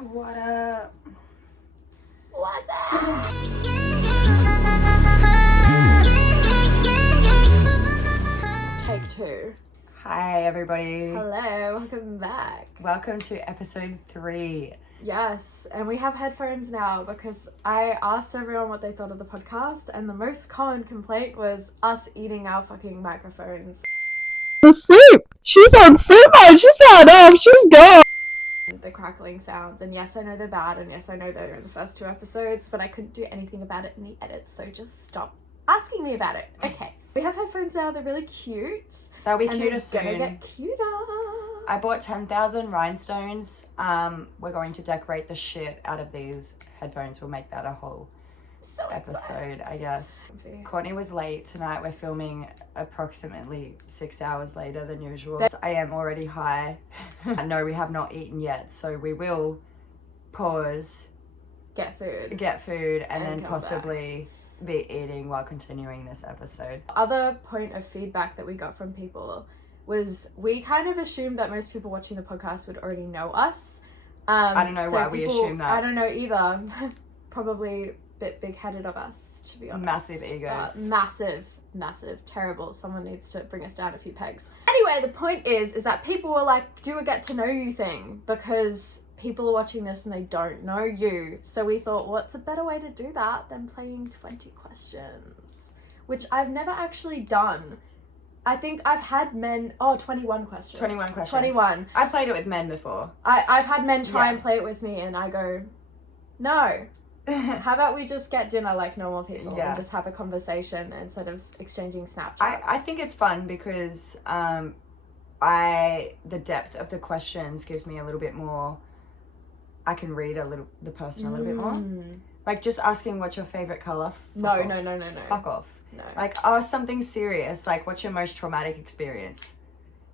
What up? What's up? Take two. Hi, everybody. Hello, welcome back. Welcome to episode 3. Yes, and we have headphones now because I asked everyone what they thought of the podcast, and the most common complaint was us eating our fucking microphones. Sleep. She's on sleep mode. She's found off. She's gone. The crackling sounds, and yes, I know they're bad, and yes, I know they're in the first 2 episodes, but I couldn't do anything about it in the edits, so just stop asking me about it. Okay, we have headphones now. They're really cute. They'll be and cuter they're soon. gonna get cuter. I bought 10,000 rhinestones. We're going to decorate the shit out of these headphones. We'll make that a whole So episode, excited. I guess. Courtney was late tonight. We're filming approximately 6 hours later than usual. I am already high. No, we have not eaten yet, so we will pause, Get food. get food, and then come possibly be eating while continuing this episode. Other point of feedback that we got from people was we kind of assumed that most people watching the podcast would already know us. I don't know why we assume that. I don't know either. Probably a bit big-headed of us, to be honest. Massive egos. Massive, terrible. Someone needs to bring us down a few pegs. Anyway, the point is that people were like, do a get to know you thing, because people are watching this and they don't know you. So we thought, what's a better way to do that than playing 20 questions? Which I've never actually done. I think I've had men... 21 questions. 21 questions. 21. I played it with men before. I've had men try Yeah. and play it with me and I go, no. How about we just get dinner like normal people Yeah. and just have a conversation instead of exchanging Snapchats? I think it's fun because the depth of the questions gives me a little bit more. I can read the person a little bit more. Like just asking what's your favorite color. No. Fuck off. No. Like ask something serious. Like what's your most traumatic experience?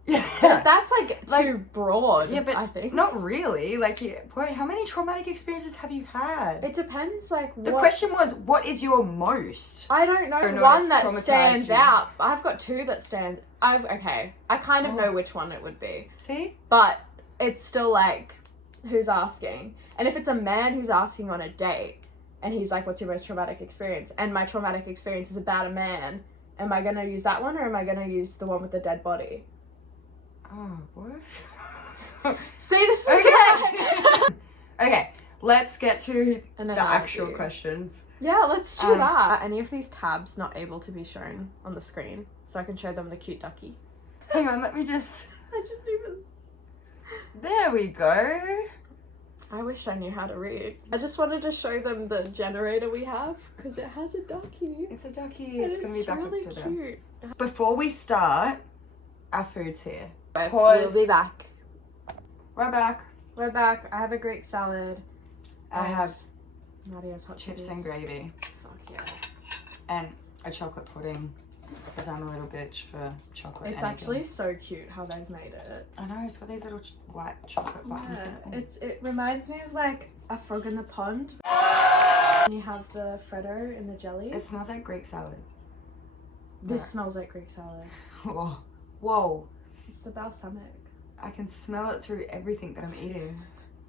Yeah. That's too broad. Yeah, but I think not really. Like, how many traumatic experiences have you had? It depends. The The question was, what is your most? I don't know. I don't know One that's that traumatized stands you. out. I've got 2 that stand. I kind of Oh. know which one it would be, See? but it's still who's asking. And if it's a man who's asking on a date, and he's like, "What's your most traumatic experience?" and my traumatic experience is about a man, am I gonna use that one or am I gonna use the one with the dead body? Oh, what? See, this is Okay. Okay, let's get to And then the I'll actual do. questions. Yeah, let's do Um, that. Are any of these tabs not able to be shown on the screen so I can show them the cute ducky? Hang on, let me just... I didn't even... There we go. I wish I knew how to read. I just wanted to show them the generator we have because it has a ducky. It's a ducky. And It's going to be backwards really to them. cute. Before we start, our food's here. We'll Pause. be back. We're back. We're back. I have a Greek salad. I have Nadia's hot chips chilies. and gravy. Fuck yeah. And a chocolate pudding. Because I'm a little bitch for chocolate. It's anything. actually so cute how they've made it. I know, it's got these little white chocolate buttons in it. It reminds me of a frog in the pond. And you have the Freddo in the jelly. It smells like Greek salad. This smells like Greek salad. Whoa. Whoa. It's the balsamic. I can smell it through everything that I'm eating.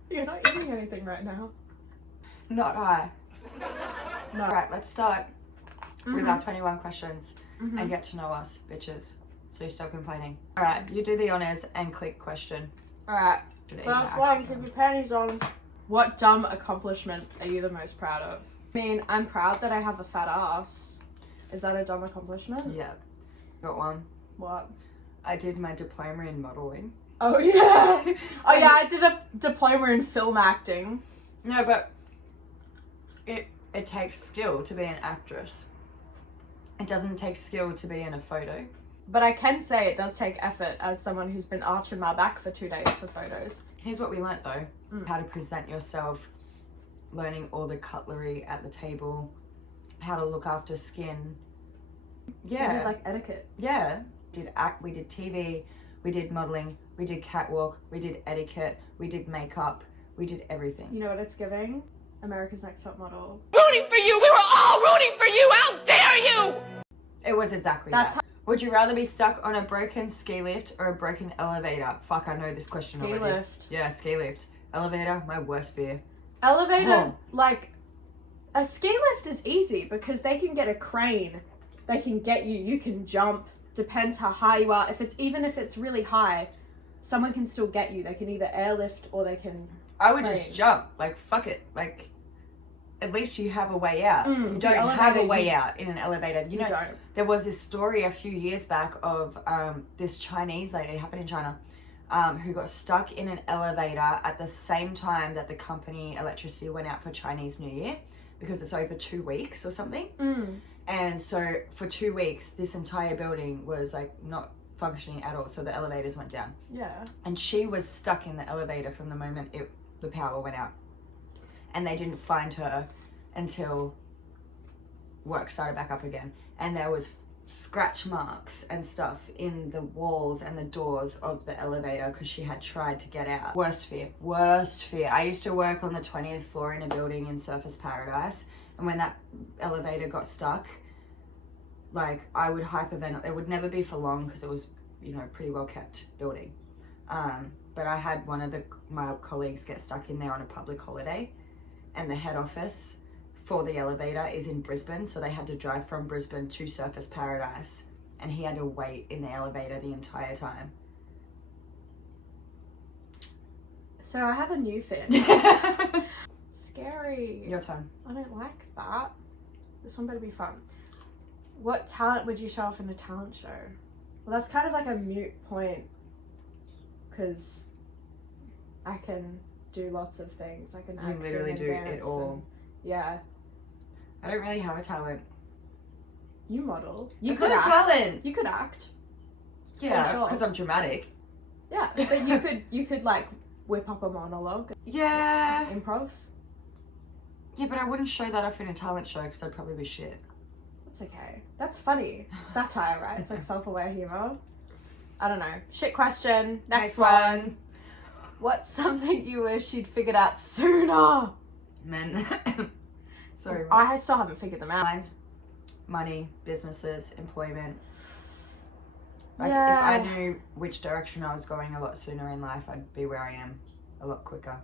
You're not eating anything right now. Not I. No. Alright, let's start with our 21 questions Mhm. and get to know us, bitches. So you stop complaining. Alright, you do the honors and click question. Alright. Should eat First my one, actual keep your panties on. What dumb accomplishment are you the most proud of? I mean, I'm proud that I have a fat ass. Is that a dumb accomplishment? Yeah. Got one. What? I did my diploma in modelling. Oh yeah. Oh yeah, I did a diploma in film acting. No, but it takes skill to be an actress. It doesn't take skill to be in a photo. But I can say it does take effort as someone who's been arching my back for 2 days for photos. Here's what we learnt though. How to present yourself, learning all the cutlery at the table, how to look after skin. Yeah. Like etiquette. Yeah. We did TV, we did modelling, we did catwalk, we did etiquette, we did makeup, we did everything. You know what it's giving? America's Next Top Model. Rooting for you. We were all rooting for you. How dare you? It was exactly That's that. Would you rather be stuck on a broken ski lift or a broken elevator? Fuck, I know this question Ski already. lift. Yeah, ski lift. Elevator, my worst fear. Elevators, Oh. like, a ski lift is easy because they can get a crane. They can get you. You can jump. Depends how high you are. Even if it's really high, someone can still get you. They can either airlift or they can. I would Right. just jump. Like, fuck it. Like, at least you have a way out. Mm, You the don't have elevator, a way you- out in an elevator. You know, don't. there was this story a few years back of this Chinese lady, it happened in China, who got stuck in an elevator at the same time that the company electricity went out for Chinese New Year, because it's over 2 weeks or something. Mm. And so for 2 weeks, this entire building was like not functioning at all. So the elevators went down. Yeah. And she was stuck in the elevator from the moment the power went out. And they didn't find her until work started back up again. And there was scratch marks and stuff in the walls and the doors of the elevator because she had tried to get out. Worst fear. I used to work on the 20th floor in a building in Surfers Paradise. And when that elevator got stuck, like, I would hyperventilate. It would never be for long because it was, you know, a pretty well kept building. But I had one of my colleagues get stuck in there on a public holiday, and the head office for the elevator is in Brisbane, so they had to drive from Brisbane to Surfers Paradise, and he had to wait in the elevator the entire time. So I have a new thing. Scary. Your turn. I don't like that. This one better be fun. What talent would you show off in a talent show? Well, that's kind of like a moot point, because I can do lots of things. I can You act, literally sing, do and it dance all. and- yeah. I don't really have a talent. You model. You It's could not a act. talent. You could act. Yeah, sure. because I'm dramatic. Yeah, but you could like whip up a monologue, Yeah. improv. Yeah, but I wouldn't show that off in a talent show because I'd probably be shit. That's okay. That's funny. Satire, right? It's like self-aware humor. I don't know. Shit question. Next one. What's something you wish you'd figured out sooner? Men. Sorry. I still haven't figured them out. Mine's money, businesses, employment. Like, Yeah. if I knew which direction I was going a lot sooner in life, I'd be where I am a lot quicker.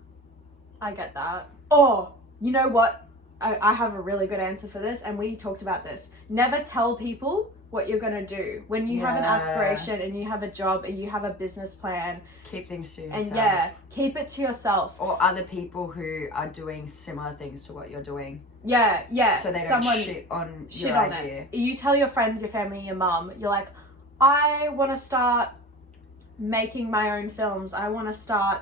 I get that. Oh, you know what? I have a really good answer for this, and we talked about this. Never tell people what you're going to do. When you have an Yeah. aspiration and you have a job and you have a business plan, Keep things to yourself. and yeah, keep it to yourself. Or other people who are doing similar things to what you're doing. Yeah, yeah. So they don't Someone shit on shit your on idea. it. You tell your friends, your family, your mum, you're like, I want to start making my own films. I want to start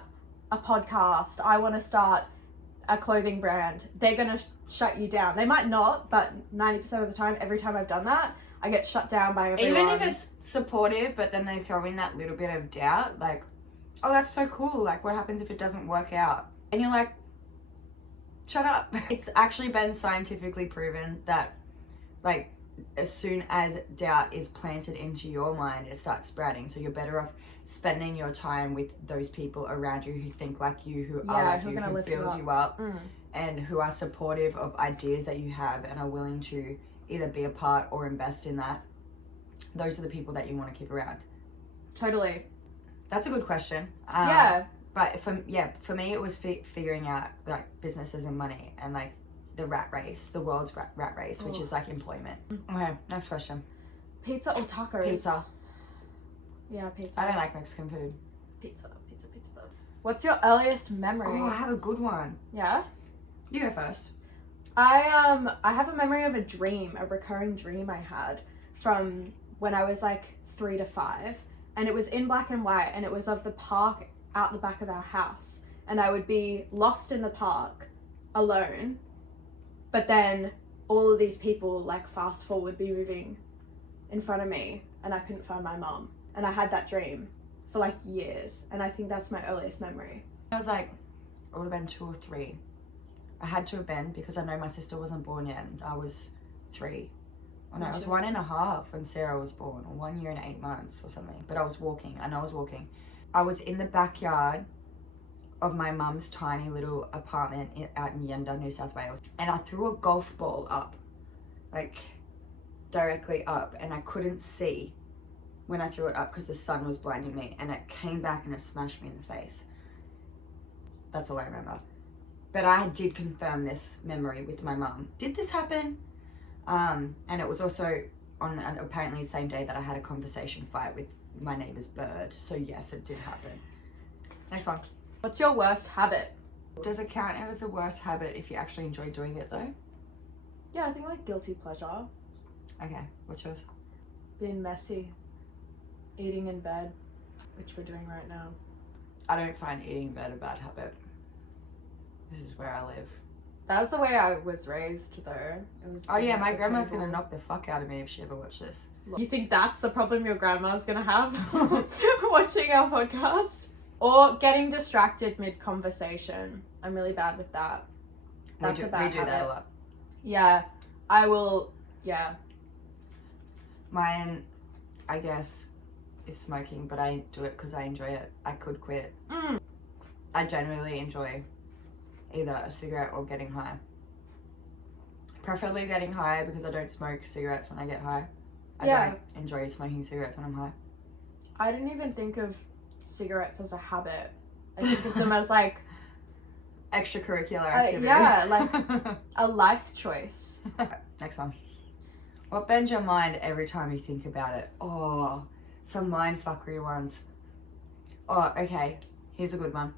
a podcast. I want to start a clothing brand. They're going to shut you down. They might not, but 90% of the time, every time I've done that, I get shut down by everyone. Even if it's supportive, but then they throw in that little bit of doubt, like, oh, that's so cool. Like, what happens if it doesn't work out? And you're like, shut up. It's actually been scientifically proven that, like, as soon as doubt is planted into your mind, it starts sprouting. So you're better off spending your time with those people around you who think like you, who are like who are you, gonna who lift you build up. you up, Mm. and who are supportive of ideas that you have and are willing to either be a part or invest in that. Those are the people that you want to keep around. Totally. That's a good question. Yeah. But for me, it was figuring out like businesses and money and like the rat race, the world's rat race, which Oh. is like employment. Okay, next question. Pizza or tacos? Pizza. Yeah, pizza. I don't like Mexican food. Pizza. What's your earliest memory? Oh, I have a good one. Yeah? You go first. I have a memory of a dream, a recurring dream I had from when I was like 3 to 5, and it was in black and white, and it was of the park out the back of our house, and I would be lost in the park alone, but then all of these people like fast forward would be moving in front of me, and I couldn't find my mom, and I had that dream for like years, and I think that's my earliest memory. I was like, it would have been 2 or 3. I had to have been because I know my sister wasn't born yet, and I was 3. Oh no, I was 1.5 when Sarah was born, or 1 year and 8 months or something. But I was walking. I know I was walking. I was in the backyard of my mum's tiny little apartment out in Yenda, New South Wales, and I threw a golf ball up, like directly up, and I couldn't see when I threw it up because the sun was blinding me, and it came back and it smashed me in the face. That's all I remember. But I did confirm this memory with my mum. Did this happen? And it was also on apparently the same day that I had a conversation fight with my neighbour's bird. So yes, it did happen. Next one. What's your worst habit? Does it count as a worst habit if you actually enjoy doing it though? Yeah, I think like guilty pleasure. Okay, what's yours? Being messy. Eating in bed, which we're doing right now. I don't find eating in bed a bad habit. This is where I live. That was the way I was raised, though. It was Oh yeah, being my at the grandma's table. gonna knock the fuck out of me if she ever watched this. You think that's the problem your grandma's gonna have watching our podcast? Or getting distracted mid-conversation. I'm really bad with that. That's a bad we do that habit. a lot. Yeah, I will, yeah. Mine, I guess, is smoking, but I do it because I enjoy it. I could quit. I genuinely enjoy either a cigarette or getting high. Preferably getting high because I don't smoke cigarettes when I get high. I don't enjoy smoking cigarettes when I'm high. I didn't even think of cigarettes as a habit. I think of them as like Extracurricular activity. yeah, like a life choice. Next one. What bends your mind every time you think about it? Oh, some mindfuckery ones. Oh, okay. Here's a good one.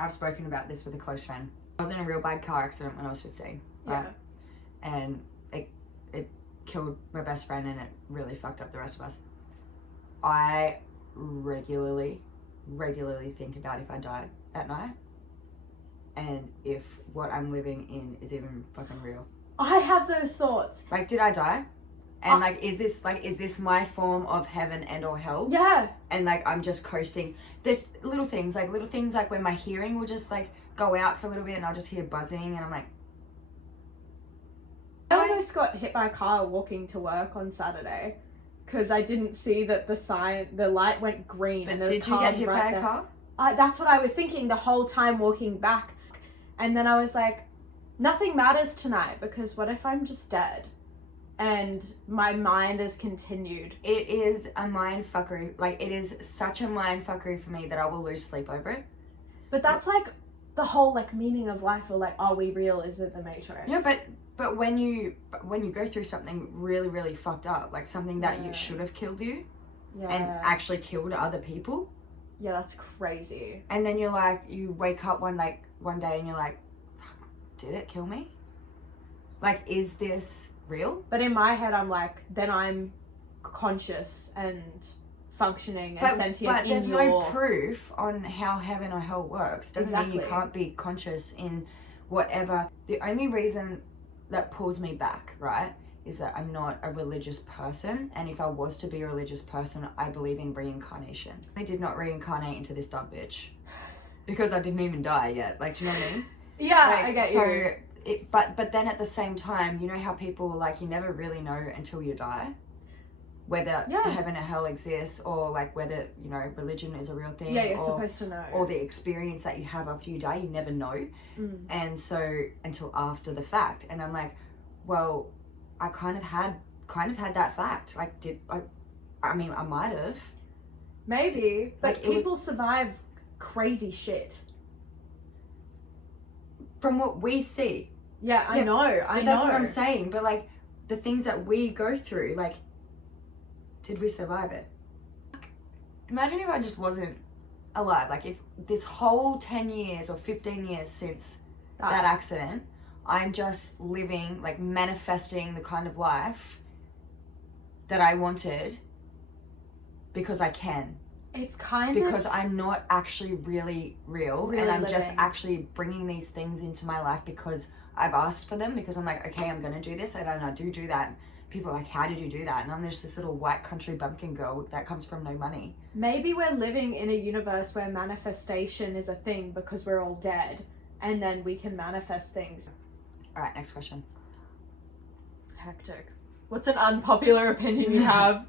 I've spoken about this with a close friend. I was in a real bad car accident when I was 15. Right? Yeah. And it killed my best friend and it really fucked up the rest of us. I regularly think about if I died that night and if what I'm living in is even fucking real. I have those thoughts. Like, did I die? And is this my form of heaven and or hell? Yeah. And like, I'm just coasting. There's little things like when my hearing will just like go out for a little bit and I'll just hear buzzing and I'm like. I almost got hit by a car walking to work on Saturday because I didn't see that the light went green. But and there was did you get cars hit right by a there. car? That's what I was thinking the whole time walking back. And then I was like, nothing matters tonight because what if I'm just dead? And my mind has continued. It is a mindfuckery. Like, it is such a mindfuckery for me that I will lose sleep over it. But that's like the whole like meaning of life, or like, are we real? Is it the Matrix? Yeah, but when you go through something really, really fucked up, like something that you should have killed you and actually killed other people. Yeah, that's crazy. And then you're like, you wake up one day and you're like, did it kill me? Like, is this real? But in my head, I'm like, then I'm conscious and functioning and sentient. But there's no proof on how heaven or hell works. Doesn't mean you can't be conscious in whatever. The only reason that pulls me back, right, is that I'm not a religious person, and if I was to be a religious person, I believe in reincarnation. I did not reincarnate into this dumb bitch because I didn't even die yet. Like, do you know what I mean? Yeah, Like, I get so you. But then at the same time, you know how people, like, you never really know until you die whether heaven or hell exists, or like whether, you know, religion is a real thing. Yeah, you're supposed to know. Or the experience that you have after you die, you never know. And so until after the fact, and I'm like, well, I kind of had that fact. Like, I mean, I might have. Maybe, but Like, people survive crazy shit. From what we see. Yeah, I know. I know. That's what I'm saying. But like, the things that we go through, like, did we survive it? Imagine if I just wasn't alive. Like, if this whole 10 years or 15 years since that accident, I'm just living, like, manifesting the kind of life that I wanted because I can. It's kind because of... I'm not actually really real, and I'm just actually bringing these things into my life because I've asked for them, because I'm like, okay, I'm gonna do this, and I do that. People are like, how did you do that? And I'm just this little white country bumpkin girl that comes from no money. Maybe we're living in a universe where manifestation is a thing because we're all dead, and then we can manifest things. All right, next question. Hectic. What's an unpopular opinion you have?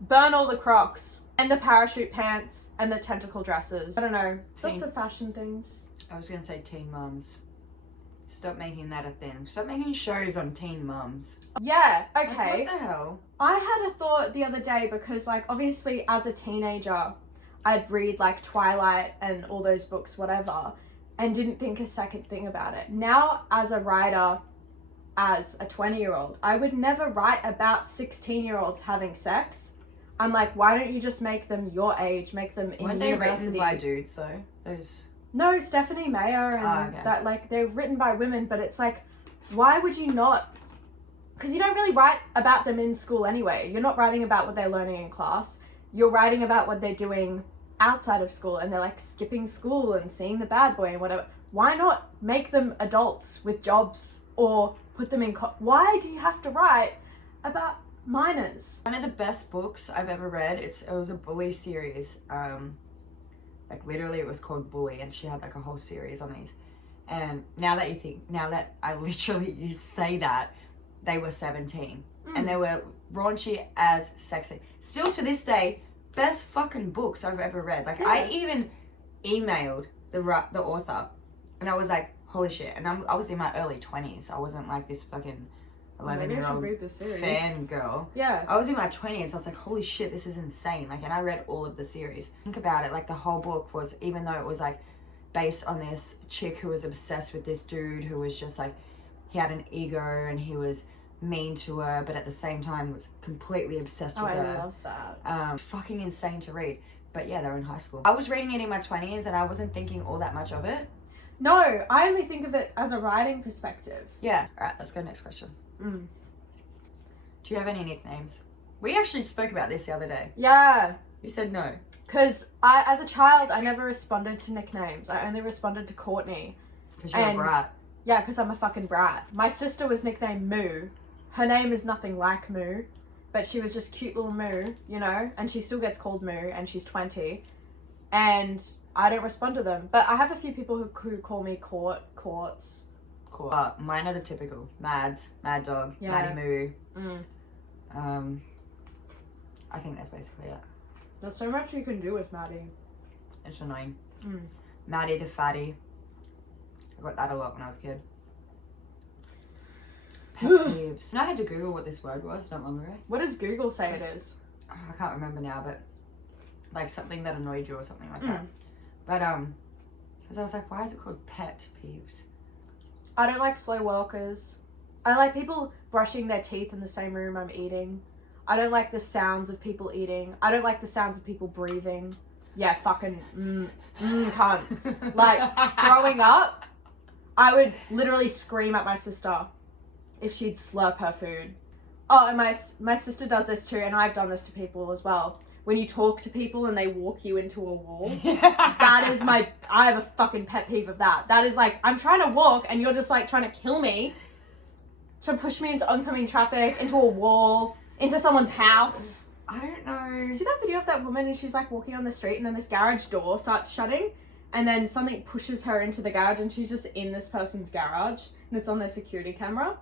Burn all the Crocs and the parachute pants and the tentacle dresses. I don't know. Lots of fashion things. I was gonna say teen mums. Stop making that a thing. Stop making shows on teen mums. Yeah, okay. Like, what the hell? I had a thought the other day because, like, obviously as a teenager, I'd read like Twilight and all those books, whatever, and didn't think a second thing about it. Now, as a writer, as a 20-year-old, I would never write about 16-year-olds having sex. I'm like, why don't you just make them your age, make them in Weren't they university? written by dudes though? Those. No, Stephanie Meyer and okay. that, like, they're written by women, but it's like, why would you not? Because you don't really write about them in school anyway. You're not writing about what they're learning in class. You're writing about what they're doing outside of school, and they're like skipping school and seeing the bad boy and whatever. Why not make them adults with jobs, or put them in why do you have to write about minors? One of the best books I've ever read, it was a bully series. Like literally it was called Bully, and she had like a whole series on these. And now that I literally, you say that, they were 17 and they were raunchy as sexy. Still to this day, best fucking books I've ever read. Like I even emailed the author, and I was like, holy shit. And I was in my early 20s. I wasn't like this fucking 11-year-old fangirl. Yeah. I was in my 20s. I was like, holy shit, this is insane. Like, and I read all of the series. Think about it, like the whole book was, even though it was like based on this chick who was obsessed with this dude who was just like, he had an ego and he was mean to her, but at the same time was completely obsessed with her. I love that. Fucking insane to read. But yeah, they were in high school. I was reading it in my 20s and I wasn't thinking all that much of it. No, I only think of it as a writing perspective. Yeah. All right, let's go next question. Do you have any nicknames? We actually spoke about this the other day. Yeah. You said no. Because as a child, I never responded to nicknames. I only responded to Courtney. Because you're a brat. Yeah, because I'm a fucking brat. My sister was nicknamed Moo. Her name is nothing like Moo, but she was just cute little Moo, you know? And she still gets called Moo, and she's 20. And I don't respond to them. But I have a few people who call me Quartz. Cool. Mine are the typical. Mads, Mad Dog, Maddie Moo. I think that's basically it. There's so much you can do with Maddie. It's annoying. Maddie the fatty. I got that a lot when I was a kid. Pet peeves. And I had to Google what this word was not long ago. What does Google say it is? I can't remember now, but like something that annoyed you or something like that. But because I was like, why is it called pet peeves? I don't like slow walkers. I don't like people brushing their teeth in the same room I'm eating. I don't like the sounds of people eating. I don't like the sounds of people breathing. Yeah, fucking cunt. Like, growing up, I would literally scream at my sister if she'd slurp her food. Oh, and my sister does this too, and I've done this to people as well. When you talk to people and they walk you into a wall, that is I have a fucking pet peeve of that. That is like, I'm trying to walk and you're just like trying to kill me. Trying to push me into oncoming traffic, into a wall, into someone's house. I don't know. See that video of that woman and she's like walking on the street and then this garage door starts shutting and then something pushes her into the garage and she's just in this person's garage and it's on their security camera?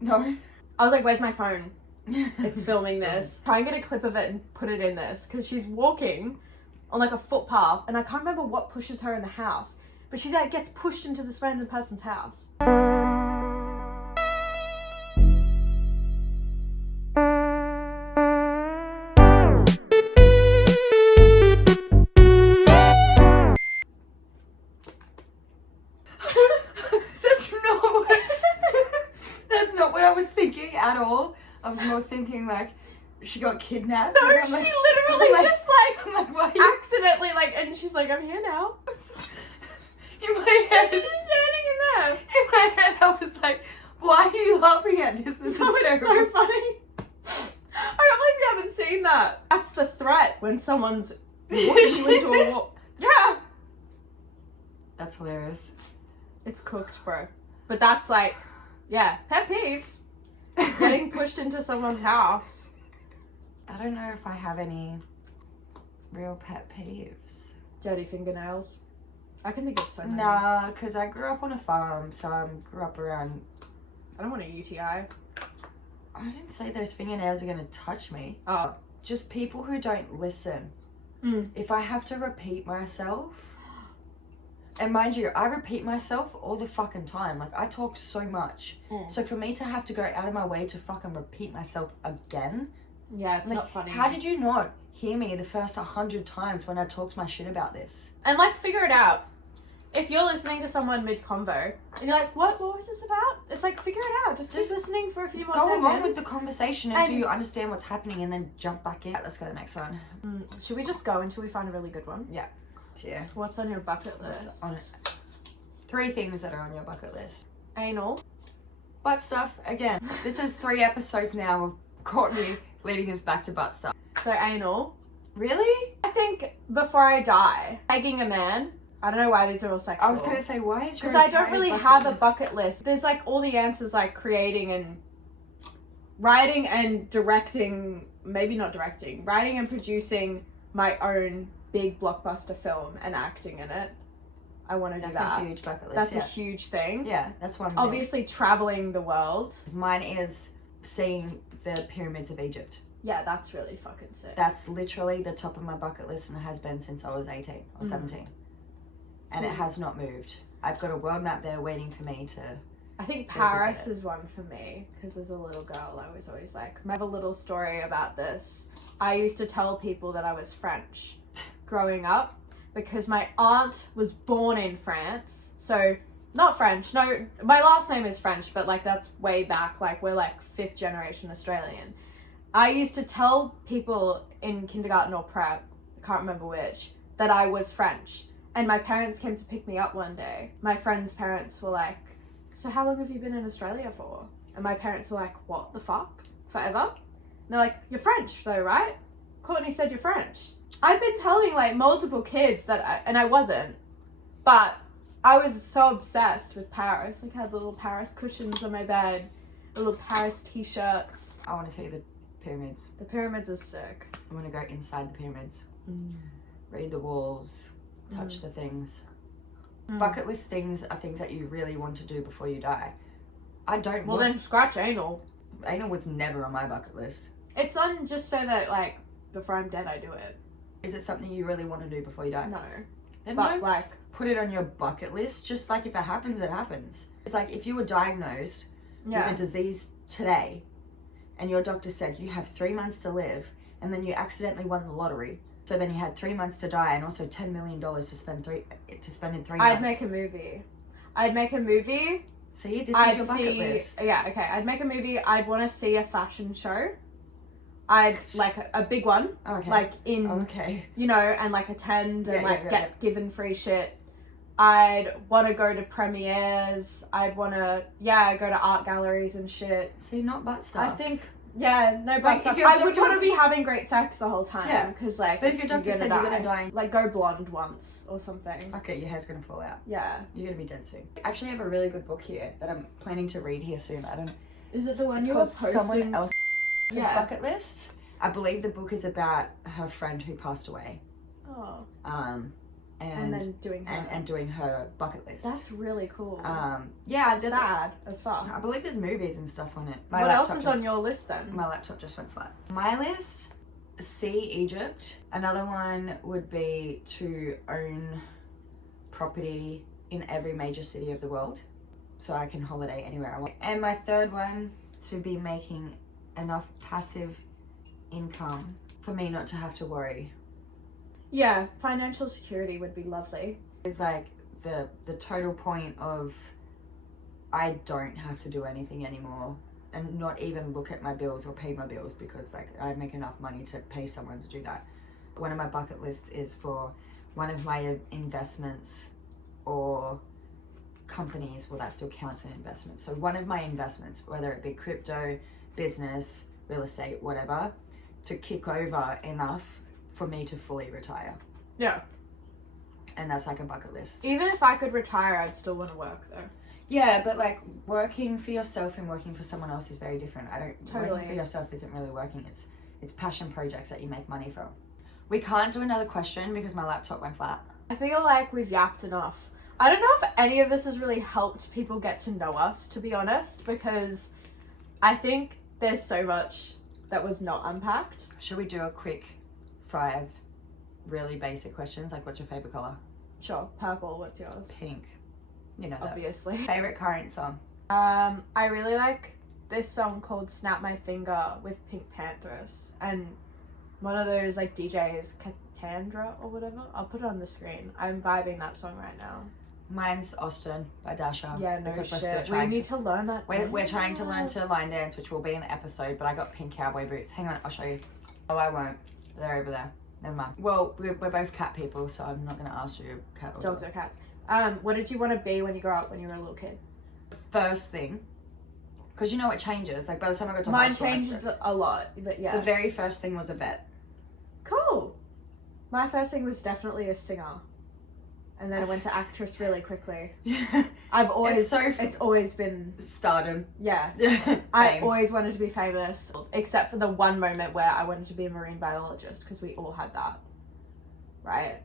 No. I was like, where's my phone? It's filming this. Try and get a clip of it and put it in this because she's walking on like a footpath and I can't remember what pushes her in the house, but she like gets pushed into this random person's house. That's not what I was thinking at all. I was more thinking like she got kidnapped. No, she like, literally like, just like I'm like, why are you accidentally like, and she's like, I'm here now. in my head? She's just standing in there. In my head, I was like, why are you laughing at this? This is No, it's terrible. so funny. I can't believe you haven't seen that. That's the threat when someone's walking you into a wall. Yeah. That's hilarious. It's cooked, bro. But that's like, yeah, pet peeves. Getting pushed into someone's house. I don't know if I have any real pet peeves. Dirty fingernails. I can think of so many. Nah, because I grew up on a farm, so I grew up around... I don't want a UTI. I didn't say those fingernails are going to touch me. Oh. Just people who don't listen. If I have to repeat myself... And mind you, I repeat myself all the fucking time. Like, I talk so much. So for me to have to go out of my way to fucking repeat myself again... Yeah, it's like, not funny. How did you not hear me the first 100 times when I talked my shit about this. And like figure it out. If you're listening to someone mid-convo and you're like, what was this about? It's like, figure it out. Just listening for a few more Go seconds. along with the conversation until And- you understand what's happening and then jump back in. Let's go to the next one. Should we just go until we find a really good one? Yeah. What's on your bucket list? What's on it? 3 things that are on your bucket list. Anal. Butt stuff. Again, this is 3 episodes now of Courtney leading us back to butt stuff. So anal. Really? I think before I die, pegging a man. I don't know why these are all sexual. I was gonna say, why is your because I don't entire really bucket have a list- bucket list. There's like all the answers like creating and writing and directing, maybe not directing, writing and producing my own big blockbuster film and acting in it. I want to do That's that. a huge bucket list. That's yeah. a huge thing. Yeah, that's one. Obviously traveling the world. Mine is seeing the pyramids of Egypt. Yeah, that's really fucking sick. That's literally the top of my bucket list and it has been since I was 18 or 17. And it has not moved. I've got a world map there waiting for me to... I think Go Paris visit it. is one for me because as a little girl I was always like, I have a little story about this. I used to tell people that I was French growing up because my aunt was born in France. So not French, no, my last name is French, but like that's way back, like we're like 5th generation Australian. I used to tell people in kindergarten or prep, I can't remember which, that I was French. And my parents came to pick me up one day. My friend's parents were like, so how long have you been in Australia for? And my parents were like, what the fuck? Forever? And they're like, you're French though, right? Courtney said you're French. I've been telling like multiple kids that and I wasn't, but I was so obsessed with Paris. Like I had little Paris cushions on my bed, little Paris t-shirts. I want to see the pyramids. The pyramids are sick. I want to go inside the pyramids. Read the walls. Touch the things. Bucket list things are things that you really want to do before you die. I don't Well want... then scratch anal. Anal was never on my bucket list. It's on just so that like before I'm dead I do it. Is it something you really want to do before you die? No. Then But don't like put it on your bucket list. Just like if it happens, it happens. It's like if you were diagnosed yeah. with a disease today and your doctor said you have 3 months to live and then you accidentally won the lottery. So then you had 3 months to die and also $10 million to spend in 3 months. I'd make a movie. See, this is I'd your bucket list. Yeah, okay. I'd make a movie. I'd want to see a fashion show. I'd like a big one, Okay. like in Okay. you know, and like attend and Yeah, like yeah, get given free shit. I'd want to go to premieres. I'd want to go to art galleries and shit. See, not butt stuff. I think no, Like, but if your I would want to doctor's- be having great sex the whole time. Yeah. because like But if your it's- doctor said you're gonna die, like go blonde once or something. okay, your hair's gonna fall out. Yeah. You're gonna be dead soon. I actually have a really good book here that I'm planning to read here soon. I don't. Is it the one It's you were called posting? Someone Else's Yeah. Bucket List. I believe the book is about her friend who passed away. Oh. And then doing her. and doing her bucket list. That's really cool. Yeah, there's sad as fuck. I believe there's movies and stuff on it. What else is on your list then? My laptop just went flat. My list: see Egypt. Another one would be to own property in every major city of the world, so I can holiday anywhere I want. And my third one, to be making enough passive income for me not to have to worry. Yeah, financial security would be lovely. It's like the total point of I don't have to do anything anymore and not even look at my bills or pay my bills because like I make enough money to pay someone to do that. One of my bucket lists is for one of my investments or companies, well that still counts as an investment. So one of my investments, whether it be crypto, business, real estate, whatever, to kick over enough for me to fully retire. Yeah. And that's like a bucket list. Even if I could retire, I'd still want to work though. Yeah, but like working for yourself and working for someone else is very different. Totally. Working for yourself isn't really working. It's passion projects that you make money from. We can't do another question because my laptop went flat. I feel like we've yapped enough. I don't know if any of this has really helped people get to know us, to be honest, because I think there's so much that was not unpacked. Should we do a quick 5 really basic questions? Like, what's your favorite color? Sure, purple, what's yours? Pink. You know that. Obviously. Favorite current song? I really like this song called Snap My Finger with Pink Panthers, and One of those like DJs, Katandra or whatever. I'll put it on the screen. I'm vibing that song right now. Mine's Austin by Dasha. Yeah, no because shit. we're still We trying need to. to learn that. We're trying to learn to line dance, which will be in the episode. But I got pink cowboy boots. Hang on, I'll show you. Oh, I won't. They're over there. Never mind. Well, we're both cat people, so I'm not gonna ask you cat or Dogs dog. or cats. What did you want to be when you grew up? When you were a little kid? First thing, because you know it changes. Like by the time I got to high Mine school, changed a lot, but yeah. the very first thing was a vet. Cool. My first thing was definitely a singer, and then I went to actress really quickly. I've always it's always been Stardom. yeah. Fame. I always wanted to be famous, except for the one moment where I wanted to be a marine biologist because we all had that, right?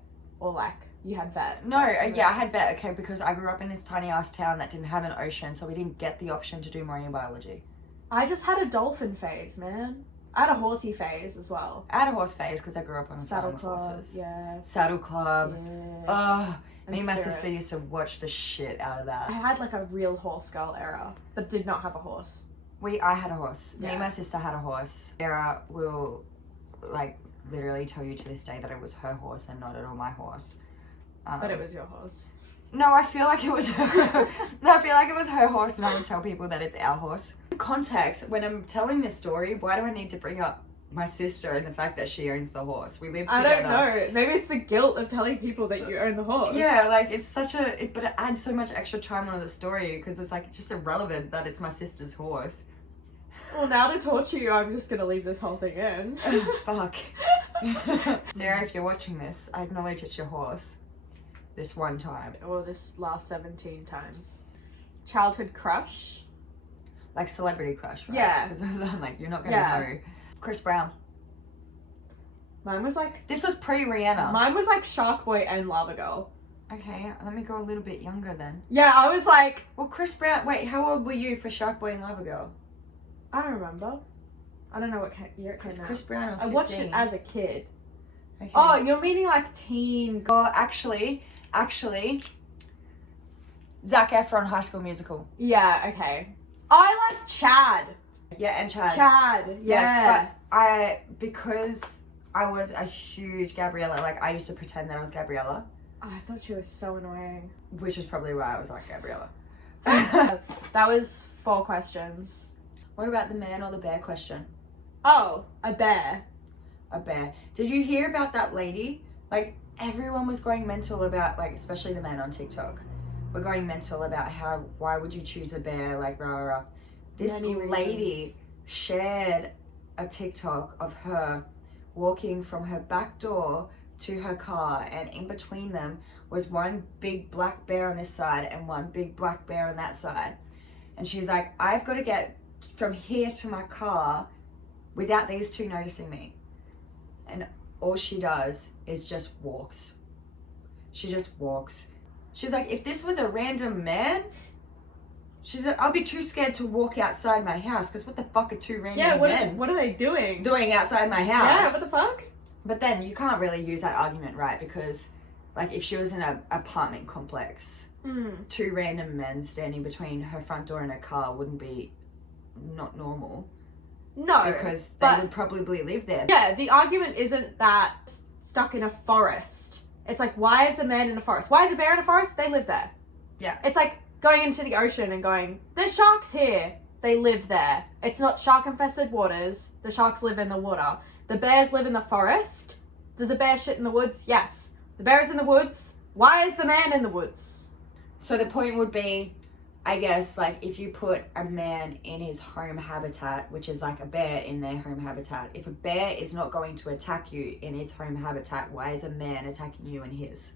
Or like you had vet. No, yeah, I had vet, okay, because I grew up in this tiny ass town that didn't have an ocean, so we didn't get the option to do marine biology. I just had a dolphin phase, man. I had a horsey phase as well. I had a horse phase because I grew up on a Saddle farm with club, horses. yeah. Saddle club. Yeah. Oh, me and my Spirit. sister used to watch the shit out of I that. had like a real horse girl era, but did not have a horse. I had a horse. Me Yeah. and my sister had a horse. Sarah will, like, literally tell you to this day that it was her horse and not at all my horse. But it was your horse. No, I feel like it was her. No, I feel like it was her horse, and I would tell people that it's our horse. Context, when I'm telling this story, why do I need to bring up my sister and the fact that she owns the horse? We live I together. don't know. Maybe it's the guilt of telling people that you own the horse. Yeah, like it's such a, but it adds so much extra time onto the story because it's like just irrelevant that it's my sister's horse. Well, now to torture you, I'm just gonna leave this whole thing in. Fuck. Sarah, if you're watching this, I acknowledge it's your horse. This one time. Or this last 17 times. Childhood crush? Like celebrity crush, right? Yeah. Because I'm like, you're not gonna Yeah. know. Chris Brown. Mine was like This was pre-Rihanna. Shark Boy and Lava Girl. Okay, let me go a little bit younger then. Yeah, I was like, Well, Chris Brown, wait, how old were you for Shark Boy and Lava Girl? I don't remember. I don't know what year it came out. Chris Brown was I watched it 15. as a kid. Okay. Oh, you're meaning like teen. Oh, actually, Zac Efron High School Musical. Yeah, okay. I like Chad. Yeah, and Chad. Chad, yeah. But because I was a huge Gabriella, like I used to pretend that I was Gabriella, I thought she was so annoying. which is probably why I was like Gabriella. That was 4 questions. What about the man or the bear question? Oh, a bear. A bear. Did you hear about that lady? Like everyone was going mental about, like, especially the men on TikTok, were going mental about why would you choose a bear, like rah rah. This Many lady reasons. shared a TikTok of her walking from her back door to her car, and in between them was one big black bear on this side and one big black bear on that side. And she's like, I've got to get from here to my car without these two noticing me. And all she does is just walks. She just walks. She's like, if this was a random man, she's like, I'll be too scared to walk outside my house because what the fuck are two random men what are they doing? doing outside my house? Yeah, what the fuck? But then you can't really use that argument, right? Because, like, if she was in an apartment complex, two random men standing between her front door and her car wouldn't be not normal. No, Because they but- would probably live there. Yeah, the argument isn't that stuck in a forest. It's like, why is the man in a forest? Why is a bear in a forest? They live there. Yeah. It's like going into the ocean and going, there's sharks here. They live there. It's not shark-infested waters. The sharks live in the water. The bears live in the forest. Does a bear shit in the woods? Yes. The bear is in the woods. Why is the man in the woods? So the point would be, I guess, like, if you put a man in his home habitat, which is like a bear in their home habitat, if a bear is not going to attack you in its home habitat, why is a man attacking you in his?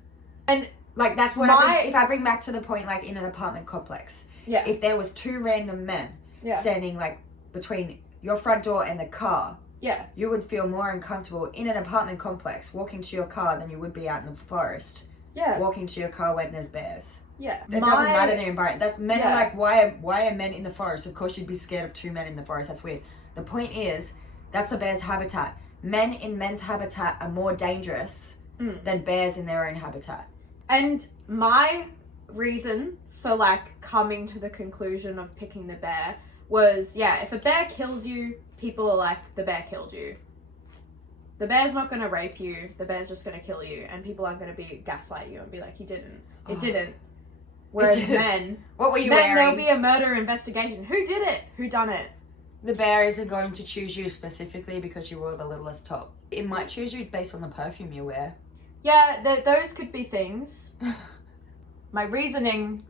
And like, that's what if I bring back to the point, like, in an apartment complex, yeah, if there was two random men yeah, standing, like, between your front door and the car, yeah. you would feel more uncomfortable in an apartment complex walking to your car than you would be out in the forest Yeah, walking to your car when there's bears. yeah. It doesn't matter the environment. That's men Yeah. are like, why are men in the forest? Of course you'd be scared of two men in the forest. That's weird. The point is, that's a bear's habitat. Men in men's habitat are more dangerous than bears in their own habitat. And my reason for like coming to the conclusion of picking the bear was, yeah, if a bear kills you, people are like, the bear killed you. The bear's not going to rape you. The bear's just going to kill you. And people aren't going to be gaslight you and be like, you didn't. It didn't. Whereas men, what were you then wearing? there'll be a murder investigation. Who did it? Who done it? The bear isn't going to choose you specifically because you wore the littlest top. It might choose you based on the perfume you wear. Yeah, those could be things. My reasoning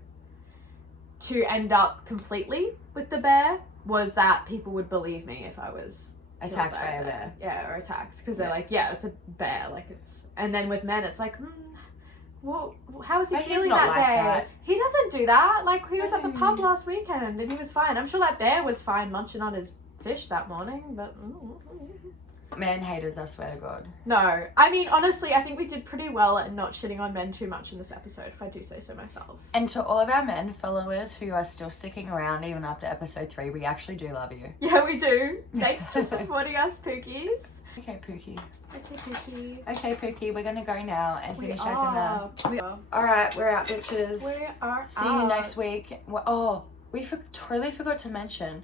to end up completely with the bear was that people would believe me if I was Attacked by a bear. Yeah, or attacked. Because they're like, yeah, it's a bear. Like, it's... And then with men, it's like, well, how was he But he's feeling not that like day? that. He doesn't do that. Like, he was at the pub last weekend and he was fine. I'm sure that bear was fine munching on his fish that morning, but... Man haters, I swear to God. No. I mean, honestly, I think we did pretty well at not shitting on men too much in this episode, if I do say so myself. And to all of our men followers who are still sticking around even after episode 3, we actually do love you. Yeah, we do. Thanks for supporting us, Pookies. Okay, Pookie. Okay, Pookie. Okay, Pookie, we're gonna go now and finish our dinner. We are. Alright, we're out, bitches. We are See you next week. We totally forgot to mention,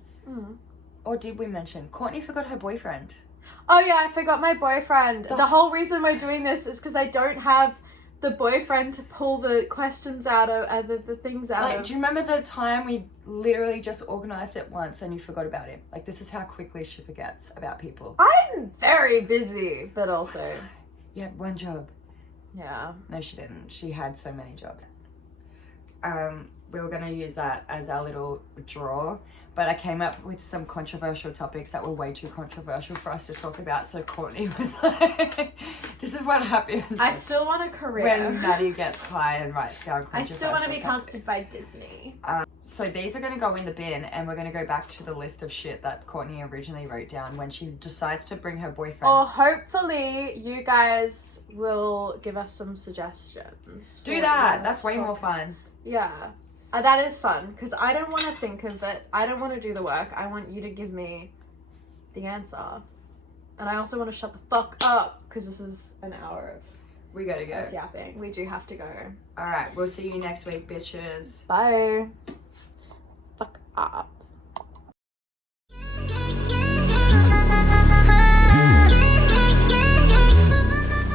or did we mention? Courtney forgot her boyfriend. Oh yeah, I forgot my boyfriend. The whole reason we're doing this is because I don't have the boyfriend to pull the questions out of, the things out Like, of. do you remember the time we literally just organised it once and you forgot about him? Like, this is how quickly she forgets about people. I'm very busy, but also... You had one job. Yeah. No, she didn't. She had so many jobs. We were going to use that as our little draw, but I came up with some controversial topics that were way too controversial for us to talk about, so Courtney was like, this is what happens I still want a career. when Maddie gets high and writes down I controversial still want to be topics. casted by Disney. So these are going to go in the bin, and we're going to go back to the list of shit that Courtney originally wrote down when she decides to bring her boyfriend. Or hopefully you guys will give us some suggestions. Do that. That's way more fun. Yeah. That is fun, because I don't want to think of it. I don't want to do the work. I want you to give me the answer. And I also want to shut the fuck up, because this is an hour of We gotta go. us yapping. We do have to go. Alright, we'll see you next week, bitches. Bye. Fuck up.